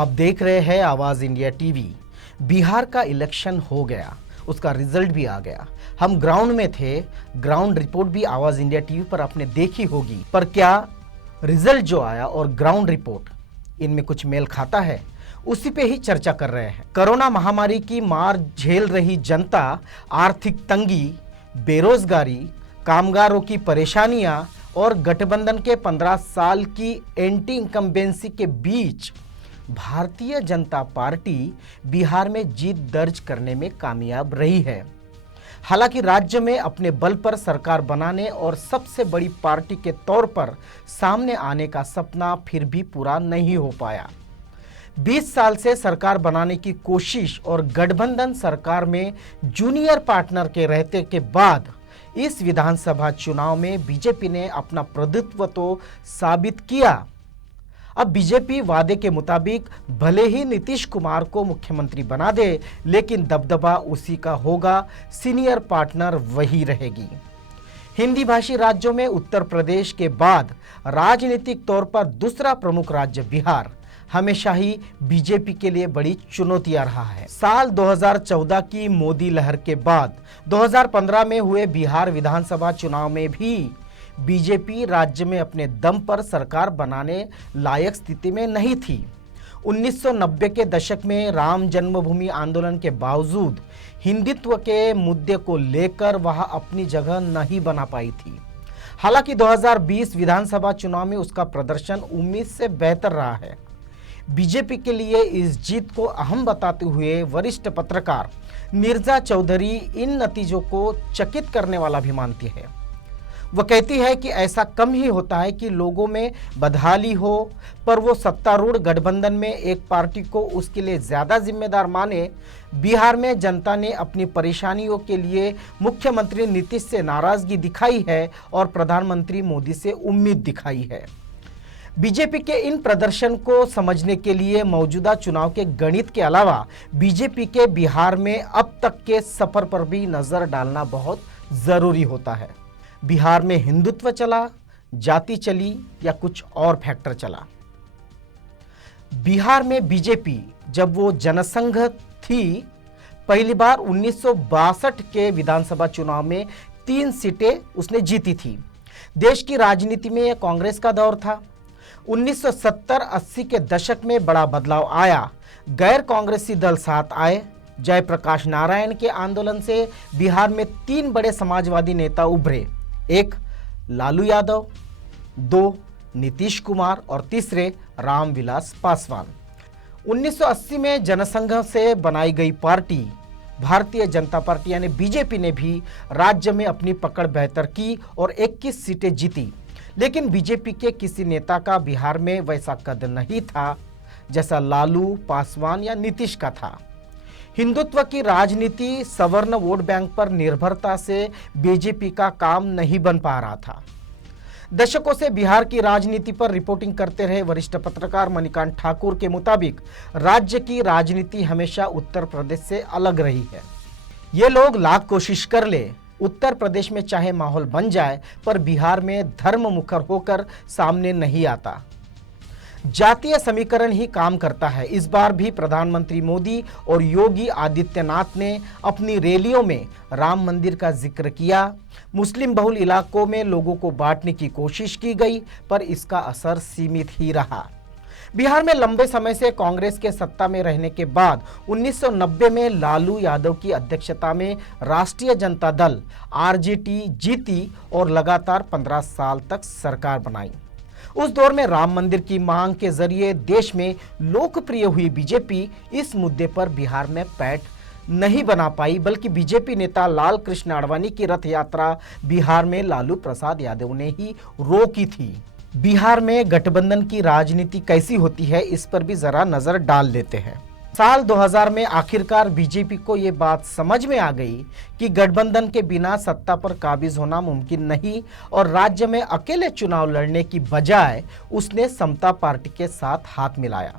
आप देख रहे हैं आवाज इंडिया टीवी। बिहार का इलेक्शन हो गया, उसका रिजल्ट भी आ गया। हम ग्राउंड में थे, ग्राउंड रिपोर्ट भी आवाज इंडिया टीवी पर आपने देखी होगी। पर क्या रिजल्ट जो आया और ग्राउंड रिपोर्ट इनमें कुछ मेल खाता है? उसी पे ही चर्चा कर रहे हैं। कोरोना महामारी की मार झेल रही जनता, आर्थिक तंगी, बेरोजगारी, कामगारों की परेशानियां और गठबंधन के 15 साल की एंटी इनकम्बेंसी के बीच भारतीय जनता पार्टी बिहार में जीत दर्ज करने में कामयाब रही है। हालांकि राज्य में अपने बल पर सरकार बनाने और सबसे बड़ी पार्टी के तौर पर सामने आने का सपना फिर भी पूरा नहीं हो पाया। 20 साल से सरकार बनाने की कोशिश और गठबंधन सरकार में जूनियर पार्टनर के रहते के बाद इस विधानसभा चुनाव में बीजेपी ने अपना प्रभुत्व तो साबित किया। अब बीजेपी वादे के मुताबिक भले ही नीतीश कुमार को मुख्यमंत्री बना दे, लेकिन दबदबा उसी का होगा, सीनियर पार्टनर वही रहेगी। हिंदी भाषी राज्यों में उत्तर प्रदेश के बाद राजनीतिक तौर पर दूसरा प्रमुख राज्य बिहार हमेशा ही बीजेपी के लिए बड़ी चुनौतियां रहा है। साल 2014 की मोदी लहर के बाद 2015 में हुए बिहार विधानसभा चुनाव में भी बीजेपी राज्य में अपने दम पर सरकार बनाने लायक स्थिति में नहीं थी। 1990 के दशक में राम जन्मभूमि आंदोलन के बावजूद हिंदुत्व के मुद्दे को लेकर वह अपनी जगह नहीं बना पाई थी। हालांकि 2020 विधानसभा चुनाव में उसका प्रदर्शन उम्मीद से बेहतर रहा है। बीजेपी के लिए इस जीत को अहम बताते हुए वरिष्ठ पत्रकार नीरजा चौधरी इन नतीजों को चकित करने वाला भी मानती है। वह कहती है कि ऐसा कम ही होता है कि लोगों में बदहाली हो, पर वो सत्तारूढ़ गठबंधन में एक पार्टी को उसके लिए ज्यादा जिम्मेदार माने। बिहार में जनता ने अपनी परेशानियों के लिए मुख्यमंत्री नीतीश से नाराजगी दिखाई है और प्रधानमंत्री मोदी से उम्मीद दिखाई है। बीजेपी के इन प्रदर्शन को समझने के लिए मौजूदा चुनाव के गणित के अलावा बीजेपी के बिहार में अब तक के सफर पर भी नजर डालना बहुत जरूरी होता है। बिहार में हिंदुत्व चला, जाति चली या कुछ और फैक्टर चला? बिहार में बीजेपी जब वो जनसंघ थी, पहली बार 1962 के विधानसभा चुनाव में 3 सीटें उसने जीती थी। देश की राजनीति में यह कांग्रेस का दौर था। 1970-80 के दशक में बड़ा बदलाव आया, गैर कांग्रेसी दल साथ आए। जयप्रकाश नारायण के आंदोलन से बिहार में 3 बड़े समाजवादी नेता उभरे, 1 लालू यादव, 2 नीतीश कुमार और तीसरे रामविलास पासवान। 1980 में जनसंघ से बनाई गई पार्टी भारतीय जनता पार्टी यानी बीजेपी ने भी राज्य में अपनी पकड़ बेहतर की और 21 सीटें जीती। लेकिन बीजेपी के किसी नेता का बिहार में वैसा कद नहीं था जैसा लालू, पासवान या नीतीश का था। हिंदुत्व की राजनीति, सवर्ण वोट बैंक पर निर्भरता से बीजेपी का काम नहीं बन पा रहा था। दशकों से बिहार की राजनीति पर रिपोर्टिंग करते रहे वरिष्ठ पत्रकार मणिकांत ठाकुर के मुताबिक राज्य की राजनीति हमेशा उत्तर प्रदेश से अलग रही है। ये लोग लाख कोशिश कर ले, उत्तर प्रदेश में चाहे माहौल बन जाए, पर बिहार में धर्म मुखर होकर सामने नहीं आता। जातीय समीकरण ही काम करता है। इस बार भी प्रधानमंत्री मोदी और योगी आदित्यनाथ ने अपनी रैलियों में राम मंदिर का जिक्र किया। मुस्लिम बहुल इलाकों में लोगों को बांटने की कोशिश की गई, पर इसका असर सीमित ही रहा। बिहार में लंबे समय से कांग्रेस के सत्ता में रहने के बाद 1990 में लालू यादव की अध्यक्षता में राष्ट्रीय जनता दल आरजेडी जीती और लगातार 15 साल तक सरकार बनाई। उस दौर में राम मंदिर की मांग के जरिए देश में लोकप्रिय हुई बीजेपी इस मुद्दे पर बिहार में पैठ नहीं बना पाई, बल्कि बीजेपी नेता लाल कृष्ण आडवाणी की रथ यात्रा बिहार में लालू प्रसाद यादव ने ही रोकी थी। बिहार में गठबंधन की राजनीति कैसी होती है, इस पर भी जरा नजर डाल लेते हैं। साल 2000 में आखिरकार बीजेपी को ये बात समझ में आ गई कि गठबंधन के बिना सत्ता पर काबिज होना मुमकिन नहीं और राज्य में अकेले चुनाव लड़ने की बजाय उसने समता पार्टी के साथ हाथ मिलाया।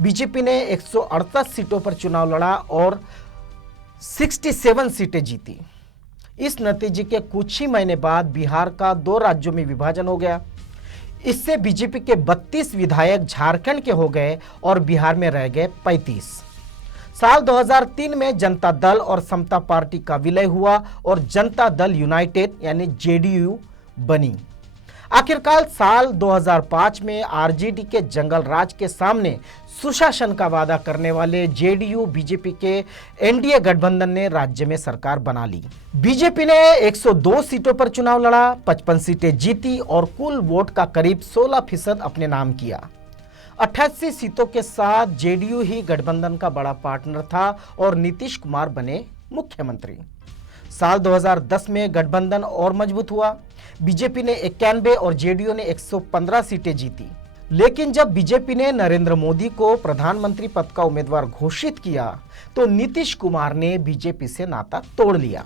बीजेपी ने 168 सीटों पर चुनाव लड़ा और 67 सीटें जीती। इस नतीजे के कुछ ही महीने बाद बिहार का 2 राज्यों में विभाजन हो गया। इससे बीजेपी के 32 विधायक झारखंड के हो गए और बिहार में रह गए 35। साल 2003 में जनता दल और समता पार्टी का विलय हुआ और जनता दल यूनाइटेड यानी जेडीयू बनी। आखिरकार साल 2005 में आरजेडी के जंगल राज के सामने सुशासन का वादा करने वाले जेडीयू बीजेपी के एनडीए गठबंधन ने राज्य में सरकार बना ली। बीजेपी ने 102 सीटों पर चुनाव लड़ा, 55 सीटें जीती और कुल वोट का करीब 16% अपने नाम किया। 88 सीटों के साथ जेडीयू ही गठबंधन का बड़ा पार्टनर था और नीतीश कुमार बने मुख्यमंत्री। साल 2010 में गठबंधन और मजबूत हुआ। बीजेपी ने 91 और जेडीयू ने 115 सीटें जीती। लेकिन जब बीजेपी ने नरेंद्र मोदी को प्रधानमंत्री पद का उम्मीदवार घोषित किया तो नीतीश कुमार ने बीजेपी से नाता तोड़ लिया।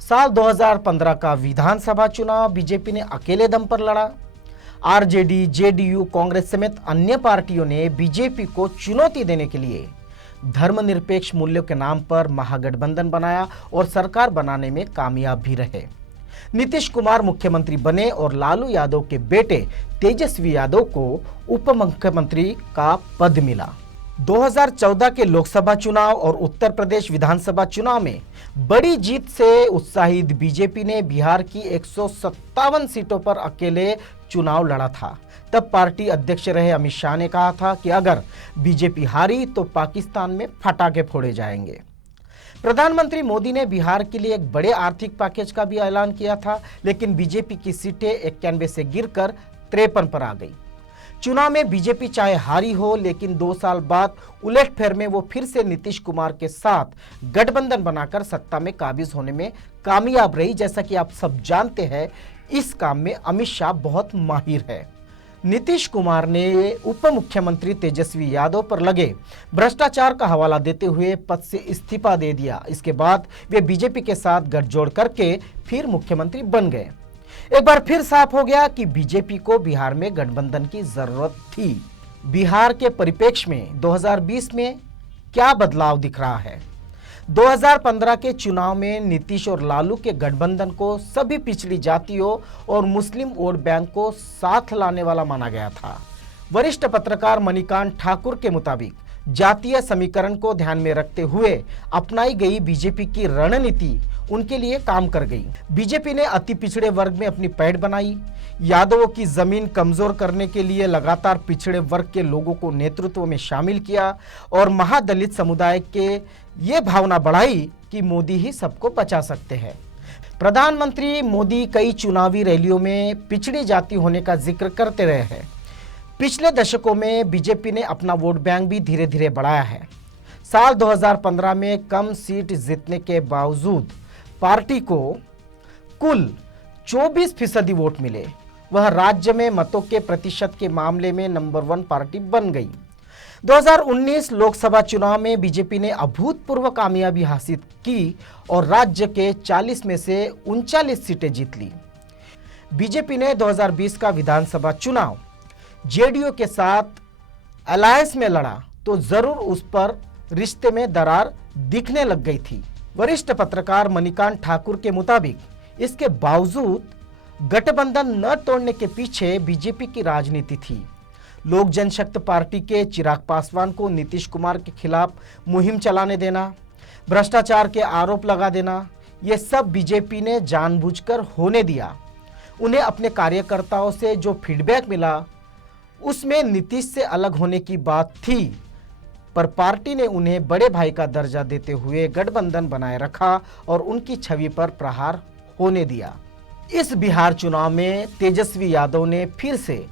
साल 2015 का विधानसभा चुनाव बीजेपी ने अकेले दम पर लड़ा। आरजेडी, जेडीयू, कांग्रेस समेत अन्य पार्टियों ने बीजेपी को चुनौती देने के लिए धर्मनिरपेक्ष मूल्यों के नाम पर महागठबंधन बनाया और सरकार बनाने में कामयाब भी रहे। नीतीश कुमार मुख्यमंत्री बने और लालू यादव के बेटे तेजस्वी यादव को उप मुख्यमंत्री का पद मिला। 2014 के लोकसभा चुनाव और उत्तर प्रदेश विधानसभा चुनाव में बड़ी जीत से उत्साहित बीजेपी ने बिहार की 157 सीटों पर अकेले चुनाव लड़ा था। तब पार्टी अध्यक्ष रहे अमित शाह ने कहा था कि अगर बीजेपी हारी तो पाकिस्तान में पटाखे फोड़े जाएंगे। प्रधानमंत्री मोदी ने बिहार के लिए एक बड़े आर्थिक पैकेज का भी ऐलान किया था, लेकिन बीजेपी की सीटें 91 से गिरकर 53 पर आ गई। चुनाव में बीजेपी चाहे हारी हो, लेकिन 2 साल बाद उलटफेर में वो फिर से नीतीश कुमार के साथ गठबंधन बनाकर सत्ता में काबिज होने में कामयाब रही। जैसा कि आप सब जानते हैं, इस काम में अमित शाह बहुत माहिर है। नीतीश कुमार ने उप मुख्यमंत्री तेजस्वी यादव पर लगे भ्रष्टाचार का हवाला देते हुए पद से इस्तीफा दे दिया। इसके बाद वे बीजेपी के साथ गठजोड़ करके फिर मुख्यमंत्री बन गए। एक बार फिर साफ हो गया कि बीजेपी को बिहार में गठबंधन की जरूरत थी। बिहार के परिप्रेक्ष्य में 2020 में क्या बदलाव दिख रहा है? 2015 के चुनाव में नीतीश और लालू के गठबंधन को सभी पिछड़ी जातियों और मुस्लिम वोट बैंक को साथ लाने वाला माना गया था। वरिष्ठ पत्रकार मणिकांत ठाकुर के मुताबिक जातीय समीकरण को ध्यान में रखते हुए अपनाई गई बीजेपी की रणनीति उनके लिए काम कर गई। बीजेपी ने अति पिछड़े वर्ग में अपनी पैठ बनाई, यादवों की जमीन कमजोर करने के लिए लगातार पिछड़े वर्ग के लोगों को नेतृत्व में शामिल किया और महादलित समुदाय के ये भावना बढ़ाई कि मोदी ही सबको बचा सकते हैं। प्रधानमंत्री मोदी कई चुनावी रैलियों में पिछड़ी जाति होने का जिक्र करते रहे हैं। पिछले दशकों में बीजेपी ने अपना वोट बैंक भी धीरे धीरे बढ़ाया है। साल 2015 में कम सीट जीतने के बावजूद पार्टी को कुल 24% वोट मिले। वह राज्य में मतों के प्रतिशत के मामले में नंबर 1 पार्टी बन गई। 2019 लोकसभा चुनाव में बीजेपी ने अभूतपूर्व कामयाबी हासिल की और राज्य के 40 में से 39 सीटें जीत ली। बीजेपी ने 2020 का विधानसभा चुनाव जेडीयू के साथ अलायंस में लड़ा तो जरूर उस पर रिश्ते में दरार दिखने लग गई थी। वरिष्ठ पत्रकार मणिकांत ठाकुर के मुताबिक इसके बावजूद गठबंधन न तोड़ने के पीछे बीजेपी की राजनीति थी। लोक जनशक्ति पार्टी के चिराग पासवान को नीतीश कुमार के खिलाफ मुहिम चलाने देना, भ्रष्टाचार के आरोप लगा देना, ये सब बीजेपी ने जानबूझकर होने दिया। उन्हें अपने कार्यकर्ताओं से जो फीडबैक मिला उसमें नीतीश से अलग होने की बात थी, पर पार्टी ने उन्हें बड़े भाई का दर्जा देते हुए गठबंधन बनाए रखा और उनकी छवि पर प्रहार होने दिया। इस बिहार चुनाव में तेजस्वी यादव ने फिर से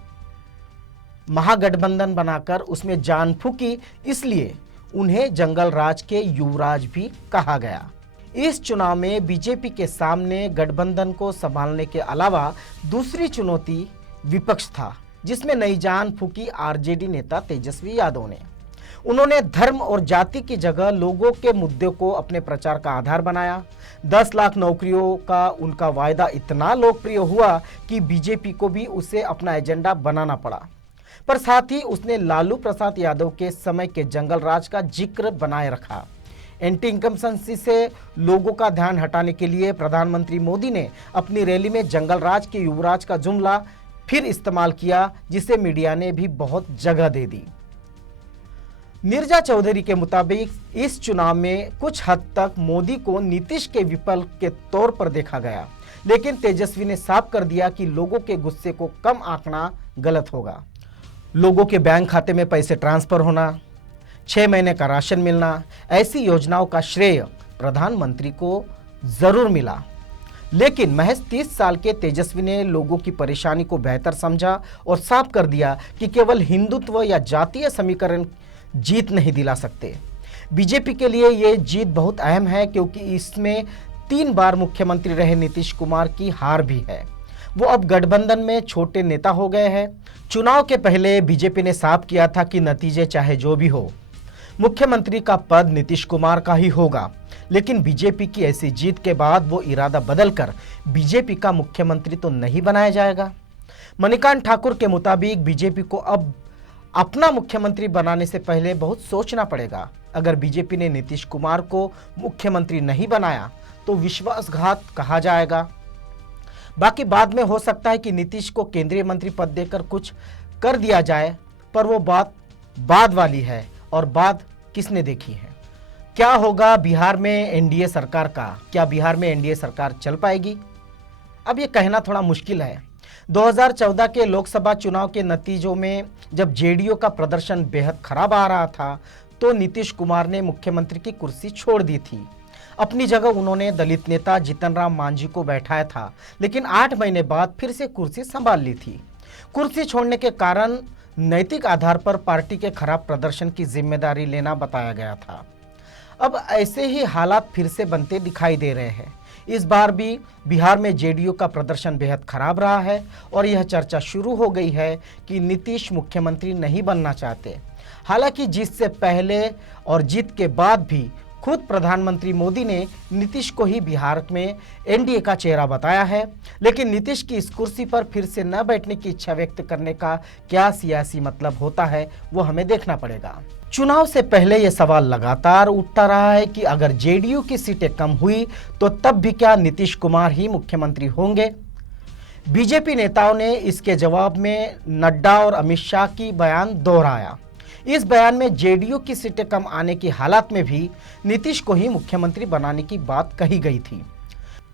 महागठबंधन बनाकर उसमें जान फूकी, इसलिए उन्हें जंगल राज के युवराज भी कहा गया। इस चुनाव में बीजेपी के सामने गठबंधन को संभालने के अलावा दूसरी चुनौती विपक्ष था, जिसमें नई जान फूकी आरजेडी नेता तेजस्वी यादव ने। उन्होंने धर्म और जाति की जगह लोगों के मुद्दों को अपने प्रचार का आधार बनाया। 10 लाख नौकरियों का उनका वायदा इतना लोकप्रिय हुआ कि बीजेपी को भी उसे अपना एजेंडा बनाना पड़ा। पर साथ ही उसने लालू प्रसाद यादव के समय के जंगल राज का जिक्र बनाए रखा। एंटी इनकम्बेंसी से लोगों का ध्यान हटाने के लिए प्रधानमंत्री मोदी ने अपनी रैली में जंगल राज के युवराज का जुमला फिर इस्तेमाल किया, जिसे मीडिया ने भी बहुत जगह दे दी। नीरजा चौधरी के मुताबिक इस चुनाव में कुछ हद तक मोदी को नीतीश के विकल्प के तौर पर देखा गया, लेकिन तेजस्वी ने साफ कर दिया कि लोगों के गुस्से को कम आंकना गलत होगा। लोगों के बैंक खाते में पैसे ट्रांसफर होना, 6 महीने का राशन मिलना, ऐसी योजनाओं का श्रेय प्रधानमंत्री को जरूर मिला, लेकिन महज 30 साल के तेजस्वी ने लोगों की परेशानी को बेहतर समझा और साफ कर दिया कि केवल हिंदुत्व या जातीय समीकरण जीत नहीं दिला सकते। बीजेपी के लिए ये जीत बहुत अहम है, क्योंकि इसमें 3 बार मुख्यमंत्री रहे नीतीश कुमार की हार भी है। वो अब गठबंधन में छोटे नेता हो गए हैं। चुनाव के पहले बीजेपी ने साफ किया था कि नतीजे चाहे जो भी हो, मुख्यमंत्री का पद नीतीश कुमार का ही होगा, लेकिन बीजेपी की ऐसी जीत के बाद वो इरादा बदलकर बीजेपी का मुख्यमंत्री तो नहीं बनाया जाएगा। मणिकांत ठाकुर के मुताबिक बीजेपी को अब अपना मुख्यमंत्री बनाने से पहले बहुत सोचना पड़ेगा। अगर बीजेपी ने नीतीश कुमार को मुख्यमंत्री नहीं बनाया तो विश्वासघात कहा जाएगा। बाकी बाद में हो सकता है कि नीतीश को केंद्रीय मंत्री पद देकर कुछ कर दिया जाए, पर वो बात बाद वाली है, और बाद किसने देखी है। क्या होगा बिहार में एनडीए सरकार का? क्या बिहार में एनडीए सरकार चल पाएगी? अब ये कहना थोड़ा मुश्किल है। 2014 के लोकसभा चुनाव के नतीजों में जब जेडीयू का प्रदर्शन बेहद खराब आ रहा था, तो नीतीश कुमार ने मुख्यमंत्री की कुर्सी छोड़ दी थी। अपनी जगह उन्होंने दलित नेता जीतन राम मांझी को बैठाया था, लेकिन 8 महीने बाद फिर से कुर्सी संभाल ली थी। कुर्सी छोड़ने के कारण नैतिक आधार पर पार्टी के खराब प्रदर्शन की जिम्मेदारी लेना बताया गया था। अब ऐसे ही हालात फिर से बनते दिखाई दे रहे हैं। इस बार भी बिहार में जेडीयू का प्रदर्शन बेहद खराब रहा है और यह चर्चा शुरू हो गई है कि नीतीश मुख्यमंत्री नहीं बनना चाहते। हालांकि जीत से पहले और जीत के बाद भी खुद प्रधानमंत्री मोदी ने नीतीश को ही बिहार में एनडीए का चेहरा बताया है, लेकिन नीतीश की इस कुर्सी पर फिर से न बैठने की इच्छा व्यक्त करने का क्या सियासी मतलब होता है, वो हमें देखना पड़ेगा। चुनाव से पहले यह सवाल लगातार उठता रहा है कि अगर जेडीयू की सीटें कम हुई तो तब भी क्या नीतीश कुमार ही मुख्यमंत्री होंगे। बीजेपी नेताओं ने इसके जवाब में नड्डा और अमित शाह की बयान दोहराया। इस बयान में जेडीयू की सीटें कम आने की हालत में भी नीतीश को ही मुख्यमंत्री बनाने की बात कही गई थी।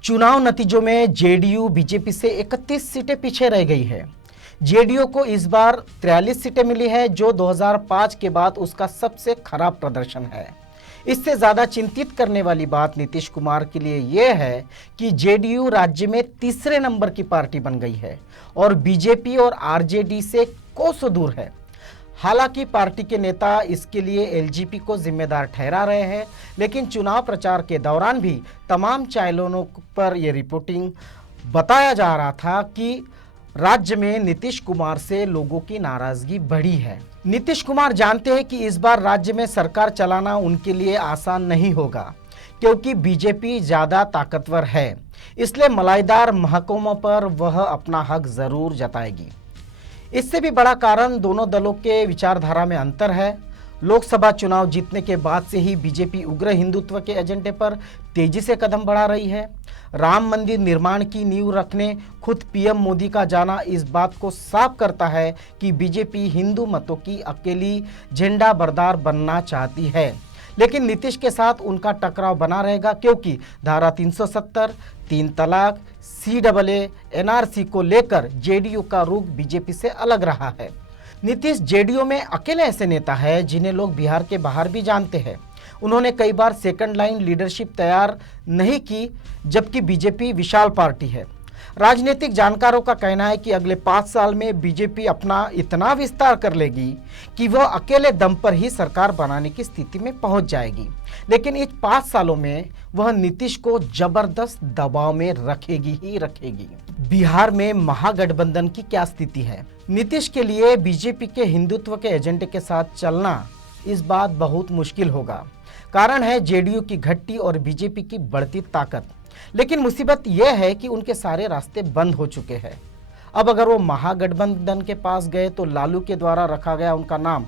चुनाव नतीजों में जेडीयू बीजेपी से 31 सीटें पीछे रह गई है। जेडीयू को इस बार 43 सीटें मिली है, जो 2005 के बाद उसका सबसे खराब प्रदर्शन है। इससे ज्यादा चिंतित करने वाली बात नीतीश कुमार के लिए यह है कि जेडीयू राज्य में तीसरे नंबर की पार्टी बन गई है और बीजेपी और आरजेडी से कोसों दूर है। हालांकि पार्टी के नेता इसके लिए एलजेपी को जिम्मेदार ठहरा रहे हैं, लेकिन चुनाव प्रचार के दौरान भी तमाम चैनलों पर यह रिपोर्टिंग बताया जा रहा था कि राज्य में नीतीश कुमार से लोगों की नाराजगी बढ़ी है। नीतीश कुमार जानते हैं कि इस बार राज्य में सरकार चलाना उनके लिए आसान नहीं होगा, क्योंकि बीजेपी ज्यादा ताकतवर है। इसलिए मलाईदार महकुमों पर वह अपना हक जरूर जताएगी। इससे भी बड़ा कारण दोनों दलों के विचारधारा में अंतर है। लोकसभा चुनाव जीतने के बाद से ही बीजेपी उग्र हिंदुत्व के एजेंडे पर तेजी से कदम बढ़ा रही है। राम मंदिर निर्माण की नींव रखने खुद पीएम मोदी का जाना इस बात को साफ करता है कि बीजेपी हिंदू मतों की अकेली झंडा बरदार बनना चाहती है। लेकिन नीतीश के साथ उनका टकराव बना रहेगा, क्योंकि धारा 370, 3 तलाक, CAA, NRC को लेकर जेडीयू का रुख बीजेपी से अलग रहा है। नीतीश जेडीयू में अकेले ऐसे नेता है जिन्हें लोग बिहार के बाहर भी जानते हैं। उन्होंने कई बार सेकंड लाइन लीडरशिप तैयार नहीं की, जबकि बीजेपी विशाल पार्टी है। राजनीतिक जानकारों का कहना है कि अगले 5 साल में बीजेपी अपना इतना विस्तार कर लेगी कि वह अकेले दम पर ही सरकार बनाने की स्थिति में पहुंच जाएगी। लेकिन इस 5 सालों में वह नीतीश को जबरदस्त दबाव में रखेगी ही रखेगी। बिहार में महागठबंधन की क्या स्थिति है? नीतीश के लिए बीजेपी के हिंदुत्व के एजेंडे के साथ चलना इस बात बहुत मुश्किल होगा। कारण है जेडीयू की घट्टी और बीजेपी की बढ़ती ताकत। लेकिन मुसीबत यह है कि उनके सारे रास्ते बंद हो चुके हैं। अब अगर वो महागठबंधन के पास गए तो लालू के द्वारा रखा गया उनका नाम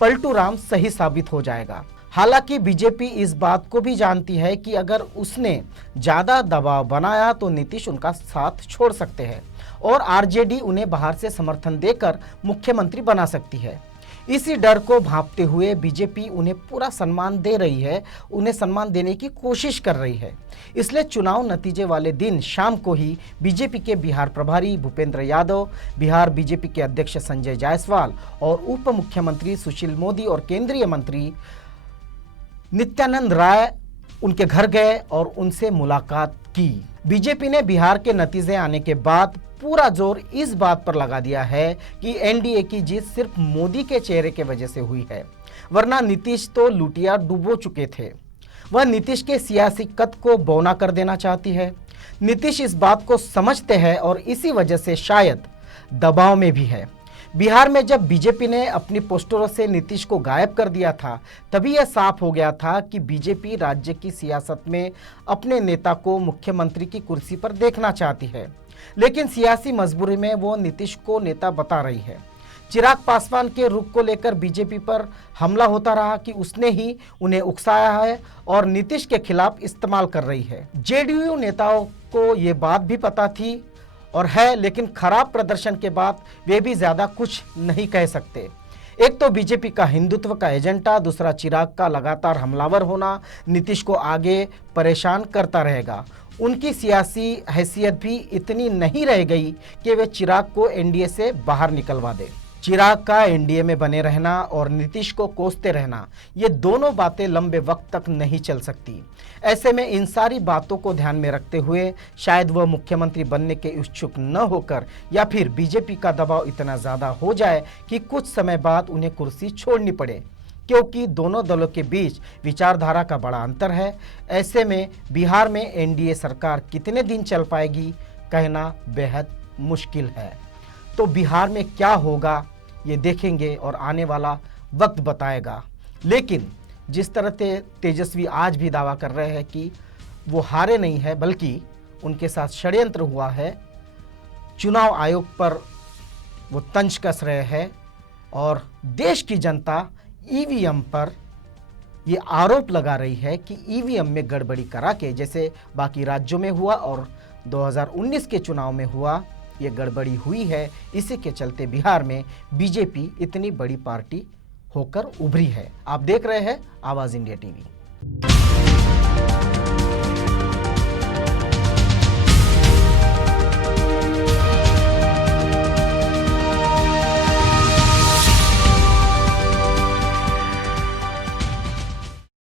पलटू राम सही साबित हो जाएगा। हालांकि बीजेपी इस बात को भी जानती है कि अगर उसने ज्यादा दबाव बनाया तो नीतीश उनका साथ छोड़ सकते हैं और आरजेडी उन्हें बाहर से समर्थन देकर मुख्यमंत्री बना सकती है। इसी डर को भांपते हुए बीजेपी उन्हें पूरा सम्मान दे रही है, उन्हें सम्मान देने की कोशिश कर रही है। इसलिए चुनाव नतीजे वाले दिन शाम को ही बीजेपी के बिहार प्रभारी भूपेंद्र यादव, बिहार बीजेपी के अध्यक्ष संजय जायसवाल और उप मुख्यमंत्री सुशील मोदी और केंद्रीय मंत्री नित्यानंद राय उनके घर गए और उनसे मुलाकात की। बीजेपी ने बिहार के नतीजे आने के बाद पूरा जोर इस बात पर लगा दिया है कि एनडीए की जीत सिर्फ मोदी के चेहरे के वजह से हुई है, वरना नीतीश तो लुटिया डुबो चुके थे। वह नीतीश के सियासी कद को बौना कर देना चाहती है। नीतीश इस बात को समझते हैं और इसी वजह से शायद दबाव में भी है। बिहार में जब बीजेपी ने अपनी पोस्टरों से नीतीश को गायब कर दिया था, तभी यह साफ हो गया था कि बीजेपी राज्य की सियासत में अपने नेता को मुख्यमंत्री की कुर्सी पर देखना चाहती है, लेकिन सियासी मजबूरी में वो नीतीश को नेता बता रही है। चिराग पासवान के रुख को लेकर बीजेपी पर हमला होता रहा कि उसने ही उन्हें उकसाया है और नीतीश के खिलाफ इस्तेमाल कर रही है। जेडीयू नेताओं को ये बात भी पता थी और है, लेकिन खराब प्रदर्शन के बाद वे भी ज्यादा कुछ नहीं कह सकते। एक तो बीजेपी का हिंदुत्व का एजेंडा, दूसरा चिराग का लगातार हमलावर होना नीतीश को आगे परेशान करता रहेगा। उनकी सियासी हैसियत भी इतनी नहीं रह गई कि वे चिराग को एनडीए से बाहर निकलवा दे। चिराग का एनडीए में बने रहना और नीतीश को कोसते रहना, ये दोनों बातें लंबे वक्त तक नहीं चल सकती। ऐसे में इन सारी बातों को ध्यान में रखते हुए शायद वह मुख्यमंत्री बनने के इच्छुक न होकर या फिर बीजेपी का दबाव इतना ज़्यादा हो जाए कि कुछ समय बाद उन्हें कुर्सी छोड़नी पड़े, क्योंकि दोनों दलों के बीच विचारधारा का बड़ा अंतर है। ऐसे में बिहार में एनडीए सरकार कितने दिन चल पाएगी, कहना बेहद मुश्किल है। तो बिहार में क्या होगा ये देखेंगे और आने वाला वक्त बताएगा। लेकिन जिस तरह से तेजस्वी आज भी दावा कर रहे हैं कि वो हारे नहीं है, बल्कि उनके साथ षड्यंत्र हुआ है, चुनाव आयोग पर वो तंज कस रहे हैं और देश की जनता ईवीएम पर ये आरोप लगा रही है कि ईवीएम में गड़बड़ी करा के, जैसे बाकी राज्यों में हुआ और 2019 के चुनाव में हुआ, ये गड़बड़ी हुई है। इसी के चलते बिहार में बीजेपी इतनी बड़ी पार्टी होकर उभरी है। आप देख रहे हैं आवाज इंडिया टीवी।